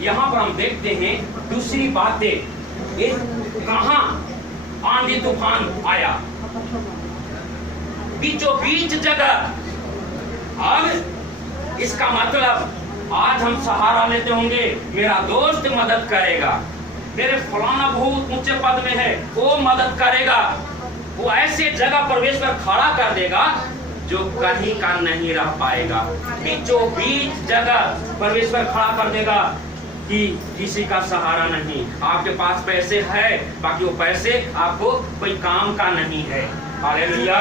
यहाँ पर हम देखते हैं दूसरी बातें, ये कहाँ आंधी तूफान आया, बीचों बीच जगह। अब इसका मतलब आज हम सहारा लेते होंगे, मेरा दोस्त मदद करेगा, मेरे फलाना बहुत ऊंचे पद में है वो मदद करेगा, वो ऐसे जगह परमेश्वर खड़ा कर देगा जो कहीं का नहीं रह पाएगा। बीचों बीच जगह परमेश्वर खड़ा कर देगा कि किसी का सहारा नहीं। आपके पास पैसे है, बाकी वो पैसे आपको कोई काम का नहीं है। हालेलुया।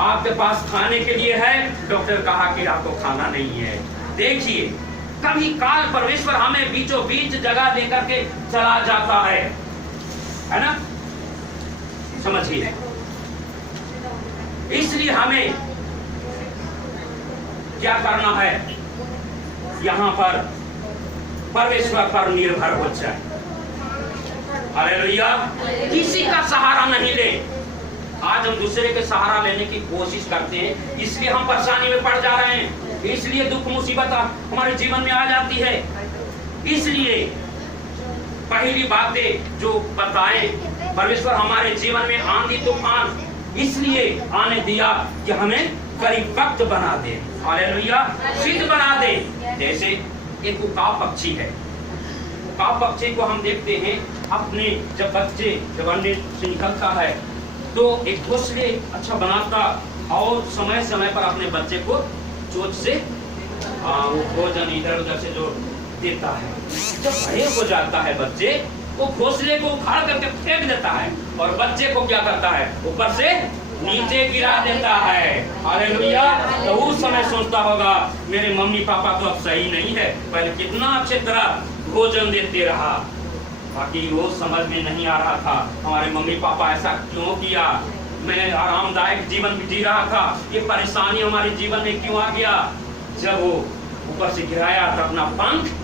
आपके पास खाने के लिए है, डॉक्टर कहा कि आपको खाना नहीं है। देखिए कभी काल परमेश्वर हमें बीचों बीच जगह लेकर के चला जाता है ना, समझिए। इसलिए हमें क्या करना है, यहां पर परमेश्वर पर निर्भर हो जाए। हालेलुया। किसी का सहारा नहीं ले। आज हम दूसरे के सहारा लेने की कोशिश करते हैं, इसलिए हम परेशानी में पड़ जा रहे हैं, इसलिए दुख मुसीबत हमारे जीवन में आ जाती है। इसलिए पहली बातें जो बताएं, परमेश्वर हमारे जीवन में आंधी तूफान इसलिए आने दिया कि हमें परिपक्व बना दे। हालेलुया। सिद्ध बना दे। जैसे एक उकाब पक्षी है, उकाब पक्षी को हम देखते हैं अपने जब बच्चे जब अंडे से निकलता है तो एक घोंसले अच्छा बनाता और समय समय पर अपने बच्चे को चोंच से वो भोजन इधर उधर से जो देता है। जब बड़े हो जाता है बच्चे, वो घोंसले को उखाड़ करके फेंक देता है और बच्चे को क्या करता है, ऊपर से नीचे गिरा देता है। हालेलुया। तो उस समय सोचता होगा मेरे मम्मी पापा तो अब सही नहीं है, पहले कितना अच्छे तरह भोजन देते रहा, बाकी वो समझ में नहीं आ रहा था हमारे मम्मी पापा ऐसा क्यों किया, मैं आरामदायक जीवन जी रहा था, ये परेशानी हमारे जीवन में क्यों आ गया। जब वो ऊपर से गिराया तो अपना पंख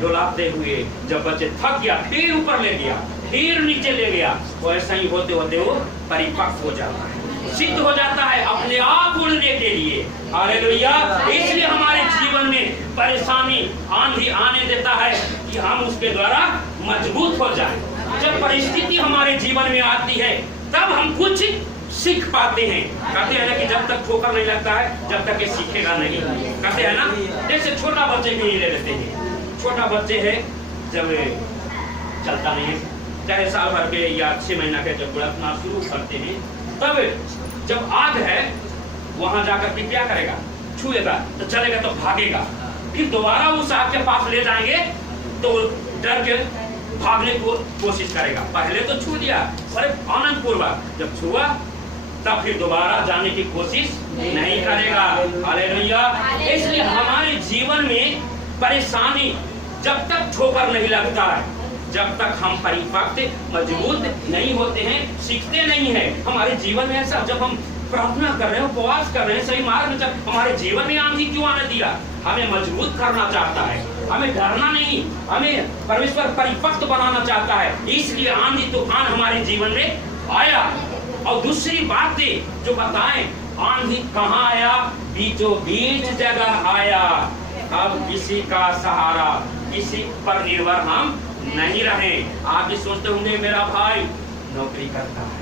डुलाते हुए जब बच्चे थक गया फिर ऊपर ले गया, फिर नीचे ले गया, वो ऐसा ही होते होते वो परिपक्व हो जाता है, सिद्ध हो जाता है अपने आप उड़ने के लिए। हालेलुया। इसलिए हमारे जीवन में परेशानी आंधी आने देता है कि हम उसके द्वारा मजबूत हो जाएं। जब परिस्थिति हमारे जीवन में आती है तब हम कुछ सीख पाते हैं। कहते हैं ना कि जब तक ठोकर नहीं लगता है जब तक ये सीखेगा नहीं, कहते हैं ना। जैसे छोटा बच्चे को ही ले लेते हैं, छोटा बच्चे है जब चलता नहीं है, चाहे साल भर के या 6 महीना के जब बुढ़ना शुरू करते हैं, तब जब आग है वहां जाकर के क्या करेगा, छुएगा तो चलेगा तो भागेगा, फिर दोबारा उस आग के पास ले जाएंगे तो डर के भागने की कोशिश करेगा। पहले तो छू लिया, अरे आनंद पूर्वक, जब छुआ तब फिर दोबारा जाने की कोशिश नहीं करेगा। हालेलुया। इसलिए हमारे जीवन में परेशानी जब तक ठोकर नहीं लगता है, जब तक हम परिपक्व मजबूत नहीं होते हैं, सीखते नहीं है। हमारे जीवन में ऐसा, जब हम प्रार्थना कर रहे हैं, उपवास कर रहे हैं, सही मार्ग में, जब हमारे जीवन में आंधी क्यों आने दिया, हमें मजबूत करना चाहता है, हमें डरना नहीं, हमें परमेश्वर परिपक्व बनाना चाहता है, इसलिए आंधी तूफान हमारे जीवन में आया। और दूसरी बात जो बताएं, आंधी कहाँ आया, बीचों बीच जगह आया। अब किसी का सहारा, किसी पर निर्भर हम नहीं रहे। आप भी सोचते होंगे मेरा भाई नौकरी करता है,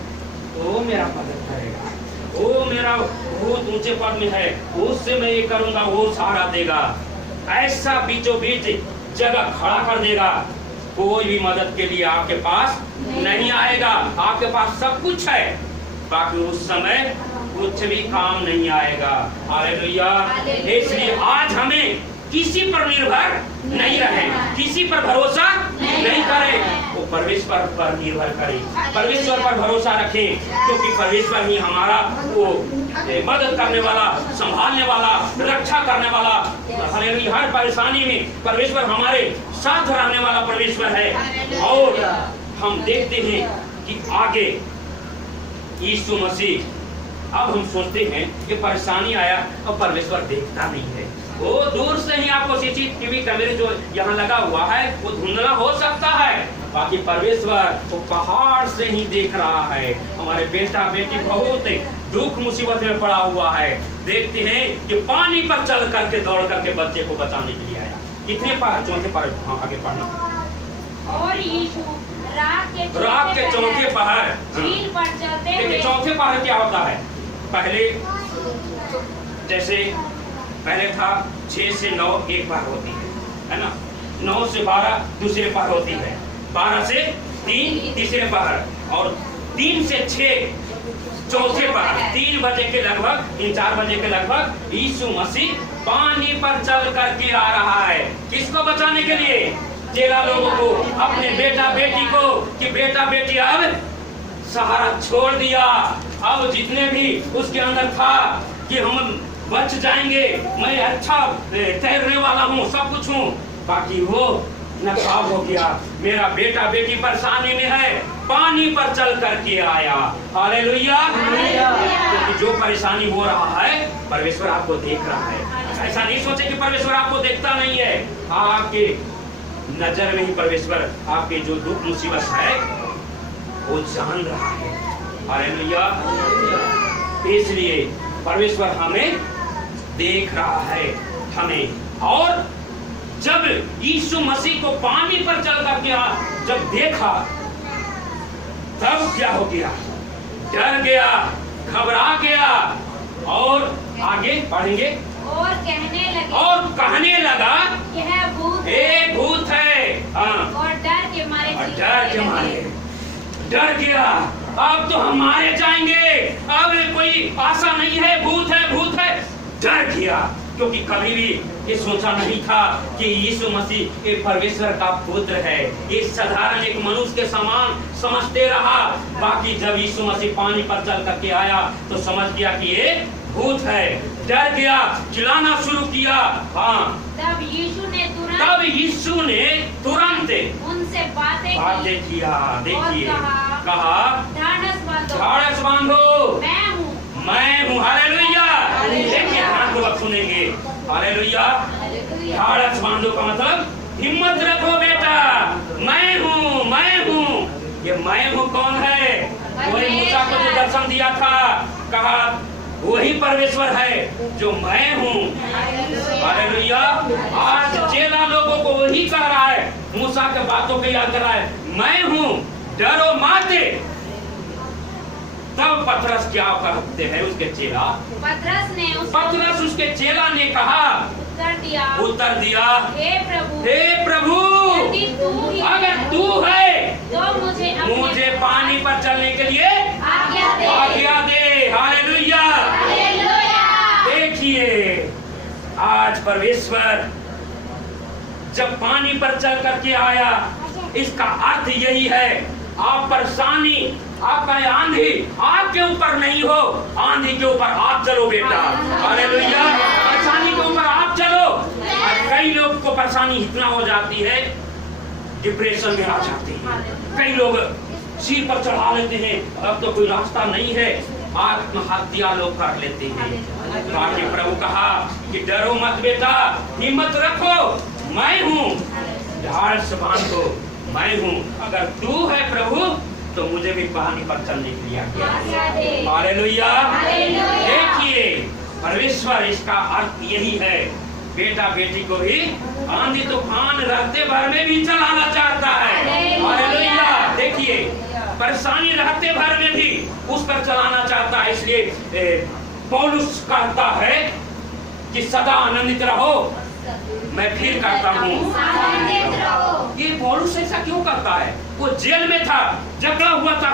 वो मेरा मदद करेगा, वो मेरा बहुत ऊंचे पद में है, उससे मैं ये करूंगा, वो सहारा देगा। ऐसा बीचों बीच जगह खड़ा कर देगा, कोई भी मदद के लिए आपके पास नहीं आएगा। आपके पास सब कुछ है, बाकी उस समय कुछ भी काम नहीं आएगा। हालेलुया। इसलिए आज हमें किसी पर निर्भर नहीं रहे, किसी पर भरोसा नहीं करें, वो परमेश्वर पर निर्भर करें, परमेश्वर पर भरोसा रखें, क्योंकि परमेश्वर ही हमारा वो मदद करने वाला, संभालने वाला, रक्षा करने वाला, हर परेशानी में परमेश्वर हमारे साथ रहने वाला परमेश्वर है। और हम देखते हैं कि आगे यीशु मसीह, अब हम सोचते हैं कि परेशानी आया और परमेश्वर देखता नहीं है, वो दूर से ही आपको सीसीटीवी कैमरे जो यहाँ लगा हुआ है वो धुंधला हो सकता है, बाकी परमेश्वर वो पहाड़ से ही देख रहा है। हमारे बेटा बेटी बहुत दुख मुसीबत में पड़ा हुआ है, देखते हैं कि पानी पर चल करके दौड़ करके बच्चे को बचाने के लिए आया। कितने पहाड़? चौथे पहाड़। हाँ आगे पढ़ना। और यीशु रात के चौथे पहाड़ झील पर चलते हुए। चौथे पहाड़ क्या होता है? पहले जैसे पहले था 6 से 9 एक पहाड़ होती है ना, 9 से 12 दूसरे पहाड़ होती है, 12 से 3 तीसरे पहाड़, और 3 से 6 चौथे पहाड़। 3 बजे के लगभग, 4 बजे के लगभग यीशु मसीह पानी पर चल करके आ रहा है। किसको बचाने के लिए? चेला लोगों को, अपने बेटा बेटी को, कि बेटा बेटी अब सहारा छोड़ दिया, अब जितने भी उसके अंदर था कि हम बच जाएंगे, मैं अच्छा तैरने वाला हूँ, सब कुछ हूँ, बाकी वो नकाब हो गया। मेरा बेटा बेटी परेशानी में है, पानी पर चल करके आया। हालेलुया। क्योंकि जो परेशानी हो रहा है परमेश्वर आपको देख रहा है। ऐसा नहीं सोचे कि परमेश्वर आपको देखता नहीं है। आपके नजर में ही परमेश्वर आपके जो दुख मुसीबत है वो जान रहा है। हालेलुया। इसलिए परमेश्वर हमें देख रहा है हमें। और जब यीशु मसीह को पानी पर चल करके जब देखा तब क्या हो गया? डर गया, घबरा गया, और आगे पढ़ेंगे। और कहने लगा यह भूत है, भूत है। हाँ। और डर के मारे डर गया। अब तो हम मारे जाएंगे, अब कोई आशा नहीं है, भूत है, भूत है। डर गया, क्योंकि कभी भी ये सोचा नहीं था कि यीशु मसीह एक परमेश्वर का पुत्र है। ये साधारण एक मनुष्य के समान समझते रहा। बाकी जब यीशु मसीह पानी पर चल करके आया तो समझ गया कि ये भूत है। डर गया, चिल्लाना शुरू किया। हाँ। तब यीशु ने तुरंत उनसे बातें किया। देखिए, कहा ढाढ़स बांधो, मैं हूँ। हालेलुया। देखिए ध्यान पूर्वक सुनेंगे। हालेलुया। ढाढ़स बांधो का मतलब हिम्मत रखो बेटा, मैं हूँ, मैं हूँ। ये मैं हूँ कौन है? वही मूसा को जो दर्शन दिया था, कहा वही परमेश्वर है जो मैं हूँ। हालेलुया। आज चेला लोगों को वही कह रहा है, मूसा के बातों को याद कर रहा है, मैं हूँ, डरो मत। तब पतरस क्या कहते हैं उसके चेला? पतरस उसके चेला ने कहा, उत्तर दिया, हे प्रभु, अगर तू है तो मुझे पानी पर चलने के लिए आज्ञा दे। हालेलुया। देखिए आज परमेश्वर जब पानी पर चल करके आया, इसका अर्थ यही है, आप परेशानी, आपका आंधी आपके ऊपर नहीं हो, आंधी के ऊपर आप चलो बेटा। हालेलुया। परेशानी के ऊपर आप चलो। और कई लोग को परेशानी इतना हो जाती है, डिप्रेशन में आ जाते हैं। कई लोग सिर पर चढ़ा लेते हैं, अब तो कोई रास्ता नहीं है, आत्महत्या लोग कर लेते हैं। बाकी प्रभु कहा कि डरो मत बेटा, हिम्मत रखो, मैं हूँ, ढाढ़स बांधो, मैं हूँ। अगर तू है प्रभु तो मुझे भी पानी पर चलने के लिए आज्ञा। हालेलुया। देखिए परमेश्वर, इसका अर्थ यही है, बेटा बेटी को भी आंधी तूफान रहते भर में भी चलाना चाहता है। हालेलुया। देखिए परेशानी रहते भर में भी उस पर चलाना चाहता है। इसलिए पौलुस कहता है कि सदा आनंदित रहो। मैं फिर कहता हूँ, ये पौलुस ऐसा क्यों करता है? वो जेल में था, जकड़ा हुआ था,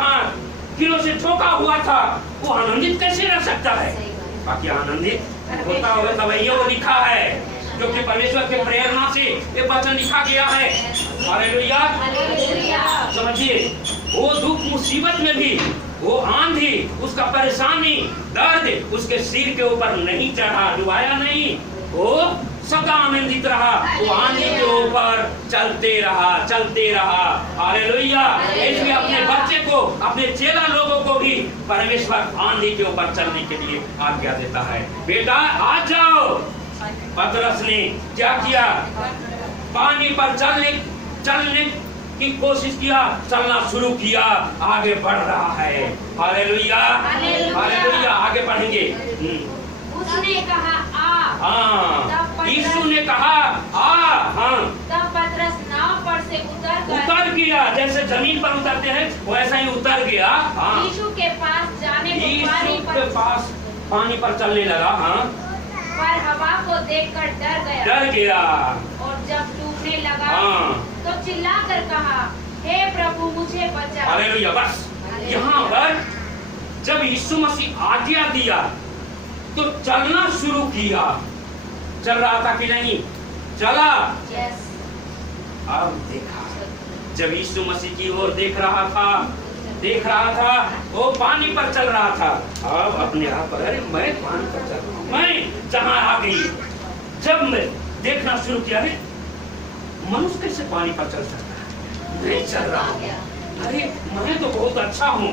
किलों से ठोका हुआ था, वो आनंदित कैसे रह सकता है? बाकी आनंदित होता होगा तब ये वो लिखा है, क्योंकि परमेश्वर के प्रेरणा से ये वचन लिखा गया है। हालेलुया। समझिए, वो दुख मुसीबत में भी, वो आंधी, उसका परेशानी, दर्द उसके सिर के ऊपर नहीं चढ़ा, डुबाया नहीं, वो सदा आनंदित रहा, वो आंधी के ऊपर चलते रहा। हालेलुया। इसलिए अपने बच्चे को, अपने चेला लोगों को भी परमेश्वर आंधी के ऊपर चलने के लिए आज्ञा देता है। बेटा आ जाओ। पतरस ने क्या किया? पानी पर चलने की कोशिश किया, चलना शुरू किया, आगे बढ़ रहा है। हालेलुया। हालेलुया। आगे बढ़ेंगे। उसने कहा आ। हाँ, यीशु ने कहा आ। हाँ, जमीन पर उतरते हैं वैसा ही उतर गया। हाँ, यीशु के पास जाने को यीशु के पास पानी पर चलने लगा। हाँ, पर हवा को देखकर डर गया और जब डूबने लगा हाँ, तो चिल्लाकर कहा, हे प्रभु मुझे बचा। हालेलुया। बस यहाँ पर जब यीशु मसीह आज्ञा दिया तो चलना शुरू किया। चल रहा था कि नहीं? चला। यस। अब देखा, जब यीशु मसीह की ओर देख रहा था, वो पानी पर चल रहा था। अब अपने आप पर, अरे मैं पानी पर चल रहा हूँ, मैं जहाँ आ गई। जब मैं देखना शुरू किया, है मनुष्य कैसे पानी पर चल सकता है? नहीं चल रहा हूँ। अरे मैं तो बहुत अच्छा हूँ,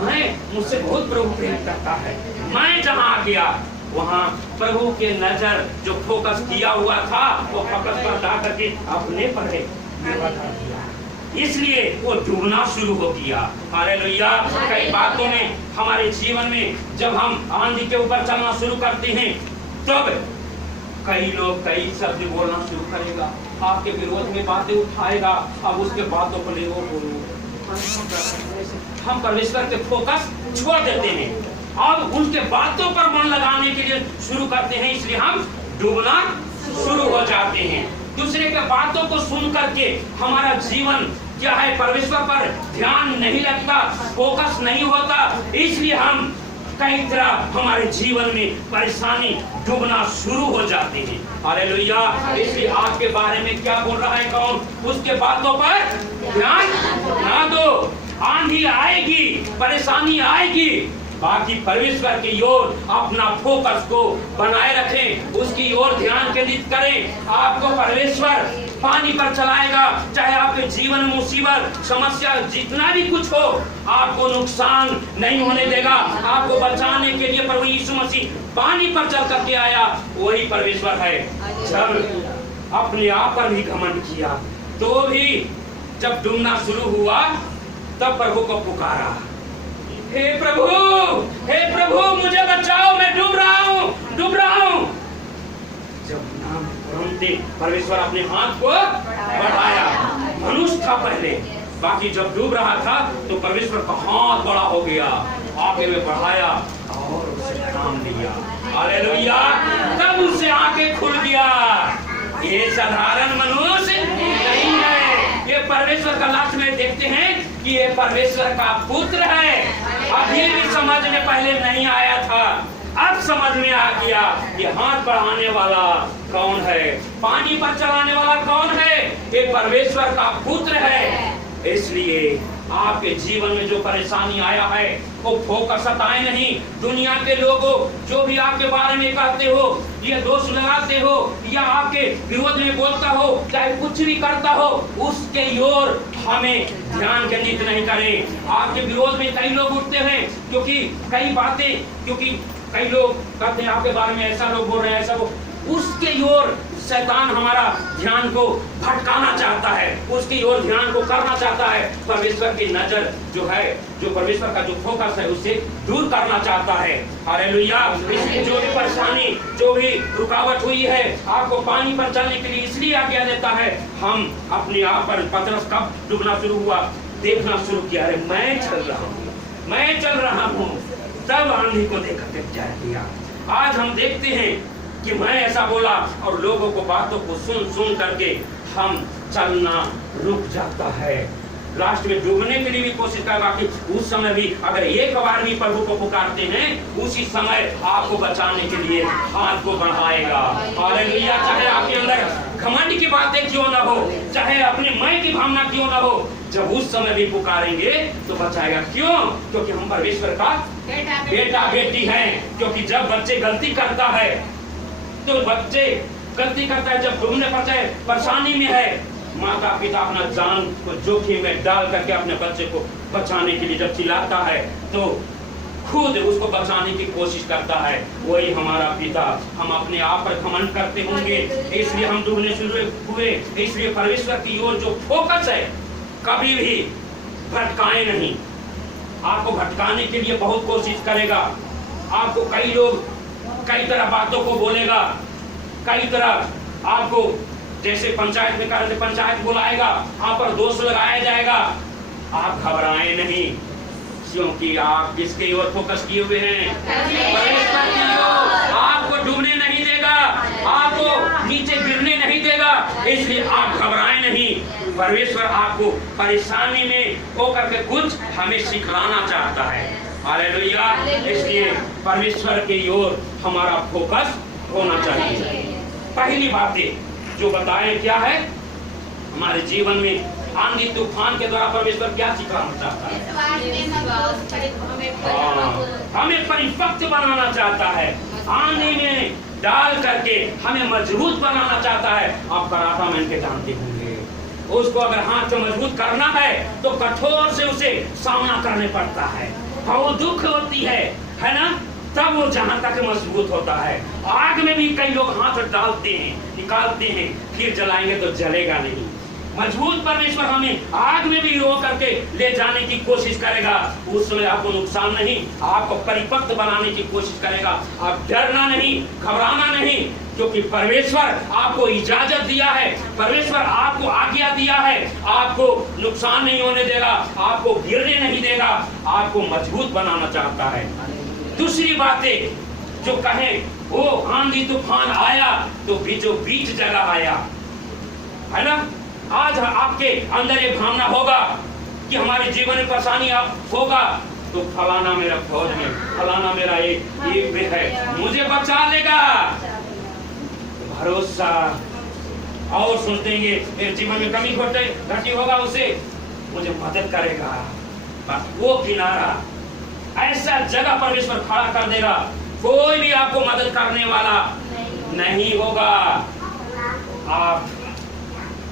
मैं मुझसे बहुत प्रभु प्रेम करता है। मैं जहाँ आ गया वहाँ प्रभु के नजर जो फोकस किया हुआ था वो फोकस पर ला करके अपने पर है इसलिए वो डूबना शुरू हो गया। हालेलुया। कई बातों में हमारे जीवन में जब हम आंधी के ऊपर चलना शुरू करते हैं तब कई लोग कई शब्द बोलना शुरू करेगा, आपके विरोध में बातें उठाएगा। अब उसके बातों को ले वो बोलो, हम परमेश्वर के फोकस छोड़ देते हैं, अब उनके बातों पर मन लगाने के लिए शुरू करते हैं, इसलिए हम डूबना शुरू हो जाते हैं। दूसरे के बातों को सुन करके हमारा जीवन क्या है, परमेश्वर पर ध्यान नहीं लगता, फोकस नहीं होता, इसलिए हम कई तरह हमारे जीवन में परेशानी डूबना शुरू हो जाते हैं। हालेलुया। इसलिए आपके बारे में क्या बोल रहा है कौन? उसके बातों पर ध्यान ना दो। आंधी आएगी, परेशानी आएगी, बाकी परमेश्वर की ओर अपना फोकस को बनाए रखें, उसकी ओर ध्यान केंद्रित करें। आपको परमेश्वर पानी पर चलाएगा, चाहे आपके जीवन में मुसीबत समस्या जितना भी कुछ हो, आपको नुकसान नहीं होने देगा। आपको बचाने के लिए प्रभु यीशु मसीह पानी पर चल करके आया, वही परमेश्वर है। जब अपने आप पर भी घमंड किया तो भी जब डूबना शुरू हुआ तब प्रभु को पुकारा, हे प्रभु मुझे बचाओ, मैं डूब रहा हूँ, डूब रहा हूँ। जब नाम तुरंत परमेश्वर अपने हाथ को बढ़ाया, मनुष्य था पहले, बाकी जब डूब रहा था तो परमेश्वर का हाथ बड़ा हो गया, आगे में बढ़ाया और उसे थाम लिया। हालेलुया। तब उससे आंखें खुल गया। ये साधारण मनुष्य नहीं है, ये परमेश्वर का लास्ट में देखते हैं कि ये परमेश्वर का पुत्र है। अभी भी समझ में पहले नहीं आया था, अब समझ में आ गया ये हाथ बढ़ाने वाला कौन है, पानी पर चलाने वाला कौन है, ये परमेश्वर का पुत्र है। इसलिए आपके जीवन में जो परेशानी आया है वो फोकस आए नहीं। दुनिया के लोगों जो भी आपके बारे में कहते हो, ये दोष लगाते हो या आपके विरोध में बोलता हो, चाहे कुछ भी करता हो, उसके ओर हमें ध्यान केंद्रित नहीं करें। आपके विरोध में कई लोग उठते हैं क्योंकि कई बातें, क्योंकि कई लोग कहते हैं आपके बारे में ऐसा लोग बोल रहे हैं, ऐसा वो, उसके ओर शैतान हमारा ध्यान को भटकाना चाहता है, उसकी ओर ध्यान को करना चाहता है। परमेश्वर की नजर जो है, जो परमेश्वर का जो फोकस है, उससे दूर करना चाहता है। हालेलुया। इसलिए जो भी परेशानी, जो भी रुकावट हुई है, आपको पानी पर चलने के लिए इसलिए आज्ञा देता है। हम अपने आप पर, पतरस कब डूबना शुरू हुआ, देखना शुरू किया, अरे मैं चल रहा हूँ, तब आंधी को देख कर क्या किया। आज हम देखते हैं कि मैं ऐसा बोला और लोगों को बातों को सुन करके हम चलना रुक जाता है, लास्ट में डूबने के लिए भी कोशिश करेगा। कि उस समय भी अगर एक बार भी प्रभु को पुकारते हैं, उसी समय आपको बचाने के लिए हाथ को बढ़ाएगा। हालेलुया। चाहे आपके अंदर घमंड की बातें क्यों ना हो, चाहे अपने मैं की भावना क्यों ना हो, जब उस समय भी पुकारेंगे तो बचाएगा। क्यों? क्योंकि हम परमेश्वर का बेटा बेटी हैं। क्योंकि जब बच्चे गलती करता है तो बच्चे गलती करता है, जब डूबने पर चाहे परेशानी में है, माता पिता अपना जान को जोखिम में डाल करके अपने बच्चे को बचाने के लिए जब चिल्लाता है तो खुद उसको बचाने की कोशिश करता है। वही हमारा पिता। हम अपने आप पर घमंड करते होंगे, इसलिए हम डूबने शुरू हुए। इसलिए परमेश्वर की ओर जो फोकस है कभी भी भटकाए नहीं। आपको भटकाने के लिए बहुत कोशिश करेगा, आपको कई लोग कई तरह बातों को बोलेगा, कई तरह आपको, जैसे पंचायत में कर पंचायत बुलाएगा, आप पर दोष लगाया जाएगा, आप घबराएं नहीं, क्योंकि आप किसके ओर फोकस किए हुए हैं? परमेश्वर की ओर। आपको डूबने नहीं देगा, आपको नीचे गिरने नहीं देगा, इसलिए आप घबराएं नहीं। परमेश्वर आपको परेशानी में होकर के कुछ हमें सिखलाना चाहता है। हालेलुया। इसलिए परमेश्वर की ओर हमारा फोकस होना चाहिए। पहली बातें जो बताएं क्या है, हमारे जीवन में आंधी तूफान के द्वारा परमेश्वर क्या सिखाना चाहता है? हमें परिपक्व बनाना चाहता है, आंधी में डाल करके हमें मजबूत बनाना चाहता है। आप कराटा मैन के जानते होंगे, उसको अगर हाथ से मजबूत करना है तो कठोर से उसे सामना करने पड़ता है, बहुत दुख होती है ना, तब वो जहां तक मजबूत होता है। आग में भी कई लोग हाथ डालते हैं, निकालते हैं, फिर जलाएंगे तो जलेगा नहीं। मजबूत परमेश्वर हमें आग में भी हो करके ले जाने की कोशिश करेगा, उस समय आपको नुकसान नहीं, आपको परिपक्व बनाने की कोशिश करेगा। आप डरना नहीं, घबराना नहीं, क्योंकि परमेश्वर आपको इजाजत दिया है, परमेश्वर आपको आज्ञा दिया है, आपको नुकसान नहीं होने देगा, आपको गिरने नहीं देगा, आपको मजबूत बनाना चाहता है। दूसरी बातें जो कहें, वो आंधी तूफान आया तो बीचों बीच जगह आया, है ना। आज आपके अंदर ये भावना होगा कि हमारे जीवन में परेशानी होगा तो फलाना मेरा फौज में, फलाना मेरा ये है, मुझे बचा लेगा, भरोसा। और सुनते हैं मेरे जीवन में कमी घटी होगा, उसे मुझे मदद करेगा। बस वो किनारा, ऐसा जगह परमेश्वर खड़ा कर देगा, कोई भी आपको मदद करने वाला नहीं होगा। आप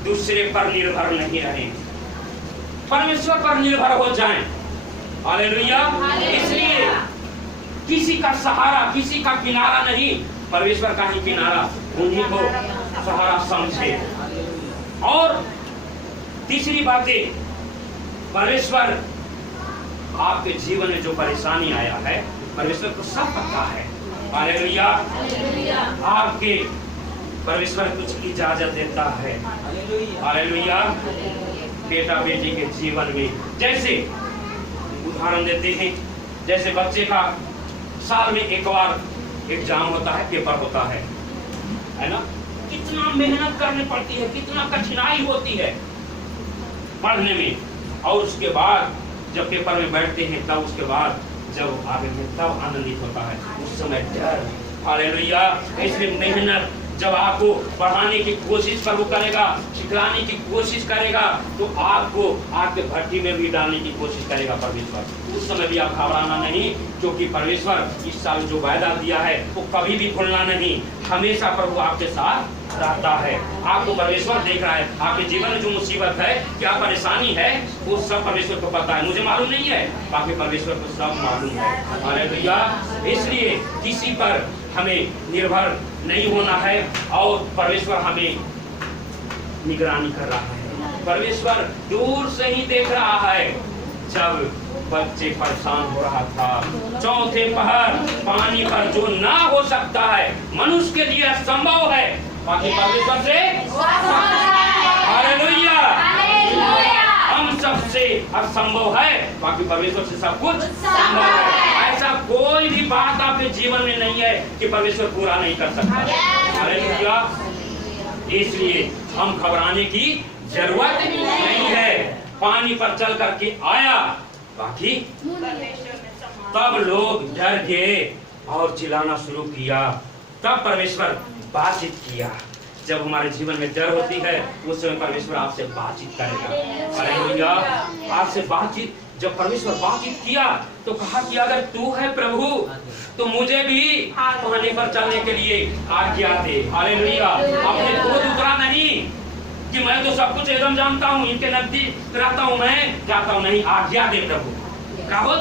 दूसरे पर निर्भर नहीं रहें, परमेश्वर पर निर्भर हो जाएं। हालेलुया। इसलिए किसी का सहारा, किसी का किनारा नहीं, परमेश्वर का ही किनारा, उन्हीं को सहारा समझे। और तीसरी बातें, परमेश्वर आपके जीवन में जो परेशानी आया है, परमेश्वर को सब पता है। हालेलुया। आपके परमेश्वर कुछ इजाजत देता है। हालेलुया। बेटा बेटी के जीवन में, जैसे उदाहरण देते हैं, जैसे बच्चे का साल में एक बार एग्जाम होता है, पेपर होता है ना। कितना मेहनत करनी पड़ती है, कितना कठिनाई होती है पढ़ने में, और उसके बाद जब पेपर में बैठते हैं, तब उसके बाद जब आगे में तब आनंदित होता है, उस समय डर। हालेलुया। इसलिए मेहनत जब आपको बढ़ाने की कोशिश पर वो करेगा, सिखलाने की कोशिश करेगा, तो आपको आपके भट्टी में भी डालने की कोशिश करेगा परमेश्वर। उस समय भी आप घबराना नहीं, क्योंकि परमेश्वर इस साल जो वायदा दिया है वो कभी भी भूलना नहीं। हमेशा प्रभु आपके साथ रहता है। आपको परमेश्वर देख रहा है, आपके जीवन में जो मुसीबत है, क्या परेशानी है, वो सब परमेश्वर को पता है। मुझे मालूम नहीं है, बाकी परमेश्वर को सब मालूम है। हालेलुया। इसलिए किसी पर हमें निर्भर नहीं होना है, और परमेश्वर हमें निगरानी कर रहा है। परमेश्वर दूर से ही देख रहा है। जब बच्चे परेशान हो रहा था, चौथे पहर पानी पर जो ना हो सकता है, मनुष्य के लिए असंभव है, बाकी परमेश्वर से हालेलुया। हम सबसे असंभव है, बाकी परमेश्वर से सब कुछ संभव है। ऐसा कोई भी बात आपके जीवन में नहीं है कि परमेश्वर पूरा नहीं कर सकता। हालेलुया। इसलिए हम घबराने की जरूरत नहीं है। पानी पर चल करके आया, बाकी तब लोग डर गए और चिल्लाना शुरू किया। तब परमेश्वर बातचीत किया। जब हमारे जीवन में डर होती है, उस समय परमेश्वर आपसे बातचीत करेगा। हालेलुया। आपसे बातचीत, जब परमेश्वर बातचीत किया तो कहा कि अगर तू है प्रभु, तो मुझे भी पानी पर चलने के लिए आज्ञा दे। हालेलुया। अपने खुद उतरा नहीं कि मैं तो सब कुछ एकदम जानता हूँ, इनके नजदीक रहता हूँ, मैं जाता हूँ, नहीं, आज्ञा दे प्रभु। कहो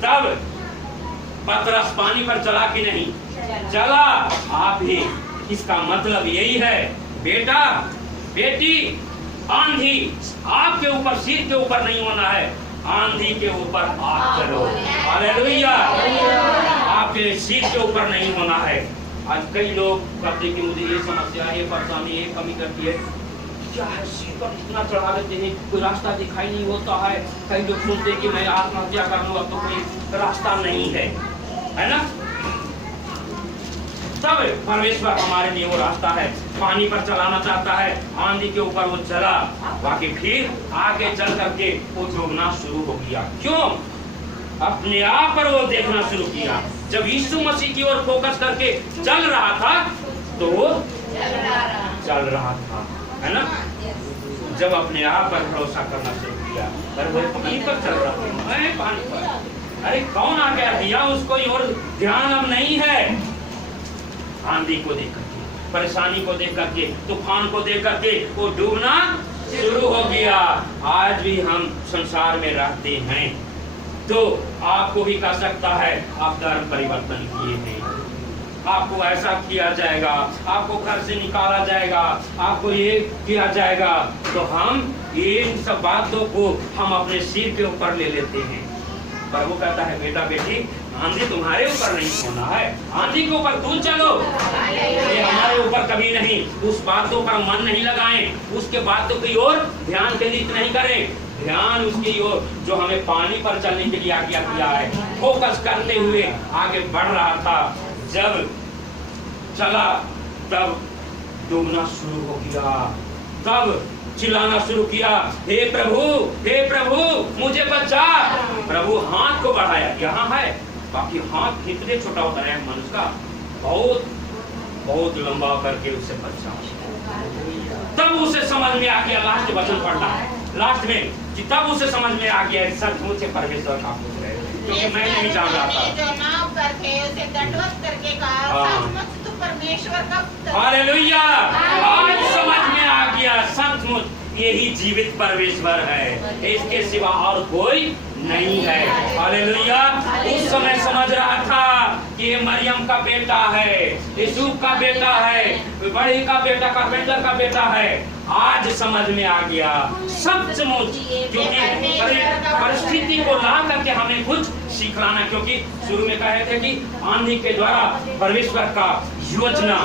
तब पतरस पानी पर चला कि नहीं चला। आप भी, इसका मतलब यही है, बेटा बेटी, आंधी आपके ऊपर, सिर के ऊपर नहीं होना है, आंधी के ऊपर आप चलो। हालेलुया। आपके सिर के ऊपर नहीं होना है। आज कई लोग कहते कि मुझे ये समस्या, ये परेशानी, ये कमी करती है, क्या है, सिर पर इतना चढ़ा लेते हैं, कोई रास्ता दिखाई नहीं होता है। कई लोग सोचते कि मैं आत्महत्या कर लूं, अब तो कोई रास्ता नहीं है ना। तब परमेश्वर हमारे लिए वो रास्ता है, पानी पर चलाना चाहता है, आंधी के ऊपर वो चला, बाकी फिर आगे चल करके वो डूबना शुरू हो गया। क्यों? अपने आप पर वो देखना शुरू किया। जब यीशु मसीह की ओर फोकस करके चल रहा था तो वो चल रहा था, है ना। जब अपने आप पर भरोसा करना शुरू किया, पर वो पानी पर चल रहा था, मैं पानी पर, अरे कौन आ गया दिया उसको, और ध्यान अब नहीं है। आंधी को देख करके, परेशानी को देख करके, तूफान को देख करके वो डूबना शुरू हो गया। आज भी हम संसार में रहते हैं तो आपको भी कह सकता है आप धर्म परिवर्तन किए हैं, आपको ऐसा किया जाएगा, आपको घर से निकाला जाएगा, आपको ये किया जाएगा, तो हम इन सब बातों को हम अपने सिर के ऊपर ले लेते हैं। पर वो कहता है बेटा बेटी, आंधी तुम्हारे ऊपर नहीं होना है, आंधी के ऊपर तुम चलो, ये हमारे ऊपर कभी नहीं। उस बातों पर मन नहीं लगाएं, उसके बातों की ओर ध्यान केंद्रित नहीं करें, ध्यान उसकी ओर जो हमें पानी पर चलने के लिए आज्ञा किया है, फोकस करते हुए आगे बढ़ रहा था। जब चला तब डूबना शुरू हो गया, तब चिल्लाना शुरू किया, हे प्रभु मुझे बचा। प्रभु हाथ को बढ़ाया, यहाँ है, बाकी हाथ कितने छोटा होता है मनुष्य का, बहुत बहुत लंबा करके उससे बचा। तब उसे समझ में आ गया, लास्ट वचन पढ़ना है लास्ट में, कि तब उसे समझ में आ गया सचमुच से परमेश्वर का पुत्र है, क्योंकि मैं नहीं जान रहा था। जो नाव पर थे उसे दंडवत करके कहा, सचमुच तू परमेश्वर का पुत्र है। हालेलुया, आज समझ में आ गया, सचमुच यही जीवित परमेश्वर है, इसके सिवा और कोई नहीं है। हालेलुया। उस समय समझ रहा था कि ये मरियम का बेटा है, यूसुफ का बेटा है, बड़ी का बेटा, कारपेंटर का बेटा है। आज समझ में आ गया सचमुच, क्योंकि परिस्थिति को ला करके हमें कुछ सिखलाना, क्योंकि शुरू में कहे थे कि आंधी के द्वारा परमेश्वर का योजना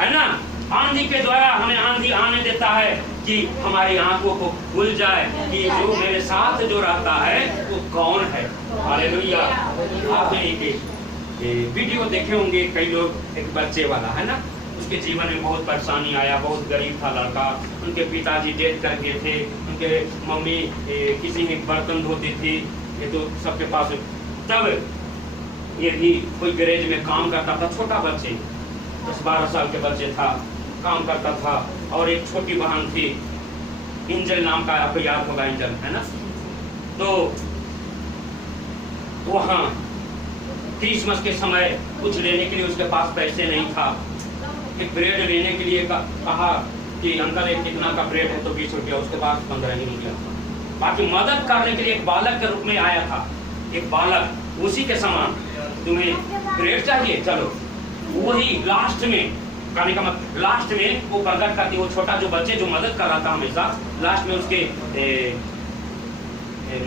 है ना, आंधी के द्वारा हमें आंधी आने देता है कि हमारी आंखों को खुल जाए कि जो मेरे साथ जो रहता है वो कौन है। हालेलुया। आपने एक वीडियो देखे होंगे कई लोग, एक बच्चे वाला है ना, उसके जीवन में बहुत परेशानी आया, बहुत गरीब था लड़का, उनके पिताजी डेथ कर गए थे, उनके मम्मी किसी में बर्तन धोती थी, ये तो सबके पास। तब ये भी कोई गैरेज में काम करता था, छोटा बच्चे 10-12 साल के बच्चे था, काम करता था, और एक छोटी बहन थी, इंजल नाम का, आपको याद होगा इंजल, है ना। तो वहाँ क्रिसमस के समय कुछ लेने के लिए उसके पास पैसे नहीं था, एक ब्रेड लेने के लिए कहा कि अंकल एक कितना का ब्रेड है, तो 20 रुपया, उसके पास 15 ही रुपया था। बाकी मदद करने के लिए एक बालक के रूप में आया था, एक बालक, उसी के समान, तुम्हें ब्रेड चाहिए, चलो। वही लास्ट में कहने का मतलब, लास्ट में वो प्रकट करती, वो छोटा जो बच्चे जो मदद कर रहा था हमेशा, लास्ट में उसके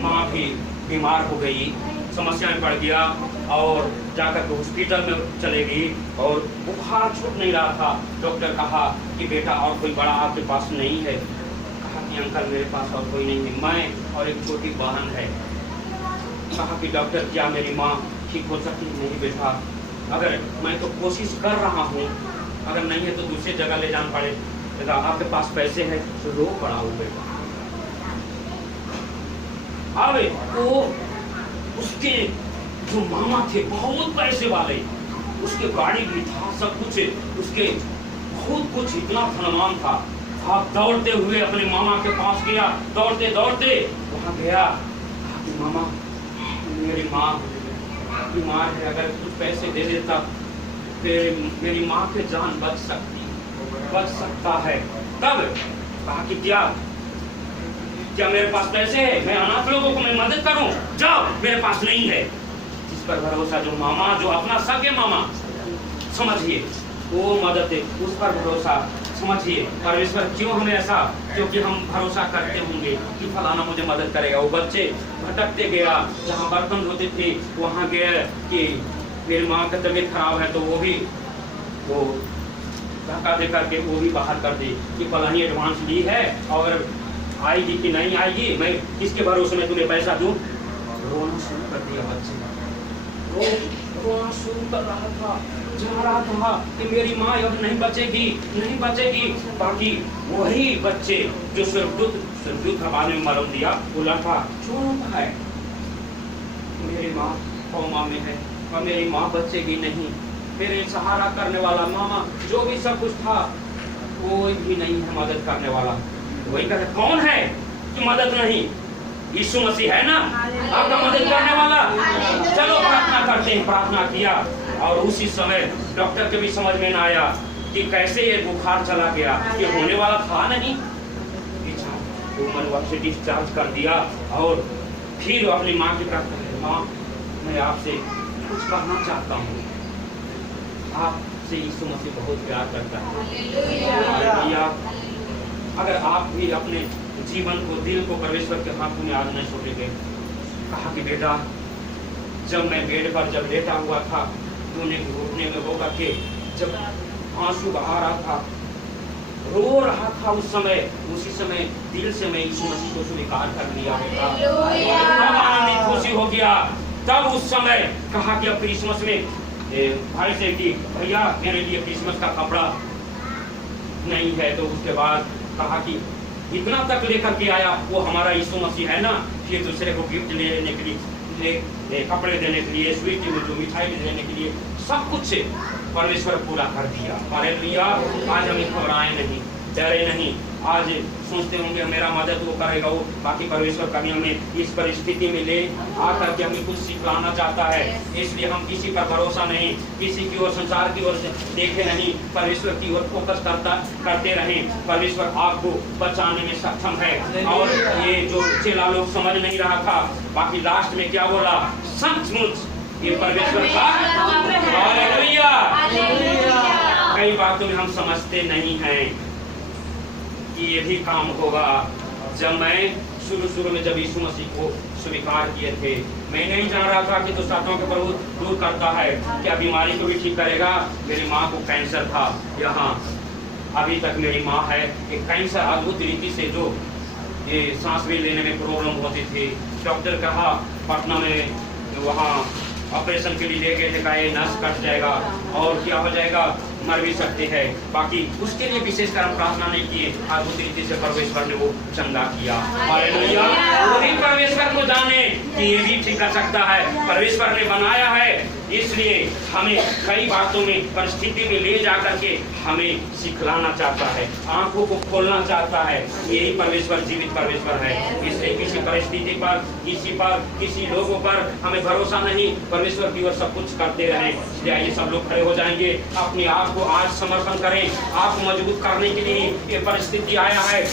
माँ भी बीमार हो गई, समस्या में पड़ गया, और जाकर के हॉस्पिटल में चले गई, और बुखार छूट नहीं रहा था। डॉक्टर कहा कि बेटा और कोई बड़ा आपके पास नहीं है? कहा कि अंकल मेरे पास और कोई नहीं है, मैं और एक छोटी बहन है। कहा कि डॉक्टर क्या मेरी माँ ठीक हो सकती? नहीं बेटा, अगर मैं तो कोशिश कर रहा हूँ, अगर नहीं है तो दूसरी जगह ले जाना पड़ेगा, आपके पास पैसे हैं तो रो पड़ा हो बेटा। अब वो उसके जो मामा थे बहुत पैसे वाले, उसके गाड़ी भी था, सब कुछ, उसके बहुत कुछ, इतना धनवान था। आप दौड़ते हुए अपने मामा के पास गया, दौड़ते दौड़ते वहाँ गया, कहा कि मामा मेरी माँ बीमार है, अगर कुछ पैसे दे देता फिर मेरी माँ की जान बच सकता है। तब कहा कि क्या मेरे पास पैसे है, मैं अनाथ लोगों को मैं मदद करूं? जाओ, मेरे पास नहीं है। जिस पर भरोसा, जो मामा, जो अपना सगे मामा समझिए, वो मदद है, उस पर भरोसा समझिए। परमेश्वर क्यों हमें ऐसा, क्योंकि हम भरोसा करते होंगे कि फलाना मुझे मदद करेगा। वो बच्चे भटकते गया, जहाँ बर्तन धोते थे वहाँ गया कि मेरी माँ का तबीयत खराब है, तो वो भी वो धक्का दे करके वो भी बाहर कर दी कि फलानी एडवांस ली है और आएगी कि नहीं आएगी, मैं किसके भरोसे में तुम्हें पैसा दूं। रोना शुरू कर दिया बच्चे ने, रोना शुरू कर रहा था, जा रहा था कि मेरी माँ अब नहीं बचेगी, नहीं बचेगी। बाकी वही बच्चे जो स्वर्गदूत हवाले में मरम दिया, वो लड़का छोटा है, मेरी माँ कोमा में है और मेरी माँ बचेगी नहीं, मेरे सहारा करने वाला मामा जो भी सब कुछ था कोई भी नहीं है मदद करने वाला। वही कहते कौन है कि मदद नहीं, यीशु मसीह है ना आपका मदद करने वाला। चलो प्रार्थना करते हैं। प्रार्थना किया और उसी समय डॉक्टर के भी समझ में ना आया कि कैसे ये बुखार चला गया, ये होने वाला था नहीं। से डिस्चार्ज कर दिया और फिर अपनी माँ की तरफ, माँ मैं आपसे कुछ कहना चाहता हूँ, आपसे यीशु मसीह बहुत प्यार करता है। अगर आप भी अपने जीवन को, दिल को परमेश्वर के हाथों में आज नहीं सौंपेंगे। कहा कि बेटा जब मैं बेड पर जब लेटा हुआ था, तूने घुटने में होकर के जब आंसू बहा रहा था, रो रहा था, उस समय उसी समय दिल से मैं यीशु मसीह को स्वीकार कर लिया बेटा, आनंदित खुशी हो गया। तब उस समय कहा कि अब क्रिसमस में भाई से कि भैया मेरे लिए क्रिसमस का कपड़ा नहीं है। तो उसके बाद कहा कि इतना तक लेकर के आया, वो हमारा यीशु मसीह है ना। फिर दूसरे को गिफ्ट लेने के लिए, कपड़े देने के लिए, स्वीट जो मिठाई देने के लिए सब कुछ परमेश्वर पूरा कर दिया। हालेलुया। आज हम घबराए नहीं, डरे नहीं। आज सोचते होंगे मेरा मदद वो करेगा वो, बाकी परमेश्वर कभी हमें इस परिस्थिति में ले आकर के हमें कुछ सिखलाना चाहता है। इसलिए हम किसी पर भरोसा नहीं, किसी की ओर, संसार की ओर देखे नहीं, परमेश्वर की ओर फोकस करते रहें। परमेश्वर आपको बचाने में सक्षम है। और ये जो चेला लोग समझ नहीं रहा था, बाकी लास्ट में क्या बोला, सचमुच ये परमेश्वर का। हालेलुया। कई बातों में हम समझते नहीं हैं कि ये भी काम होगा। जब मैं शुरू में जब यीशु मसीह को स्वीकार किए थे, मैं नहीं जान रहा था कि दुष्ट आत्माओं को प्रभु दूर करता है, क्या बीमारी को भी ठीक करेगा। मेरी माँ को कैंसर था, यहाँ अभी तक मेरी माँ है। एक कैंसर अद्भुत रीति से जो ये सांस भी लेने में प्रॉब्लम होती थी, डॉक्टर कहा पटना में, वहाँ ऑपरेशन के लिए ले गए थे, कहा ये नस कट जाएगा और क्या हो जाएगा, मर भी सकते हैं। बाकी उसके लिए विशेषकर हम प्रार्थना नहीं किए, अद्भुत रीति से परमेश्वर ने वो चंगा किया। हालेलुया। वही परमेश्वर को जाने कि ये भी ठीक कर सकता है, परमेश्वर ने बनाया है। इसलिए हमें कई बातों में, परिस्थिति में ले जा करके हमें सिखलाना चाहता है, आंखों को खोलना चाहता है। यही परमेश्वर जीवित परमेश्वर है। इसलिए किसी परिस्थिति पर, किसी लोगों पर हमें भरोसा नहीं, परमेश्वर की ओर सब कुछ करते रहें। इसलिए आइए सब लोग खड़े हो जाएंगे, अपने आप को आज समर्पण करें। आप मजबूत करने के लिए ये परिस्थिति आया है।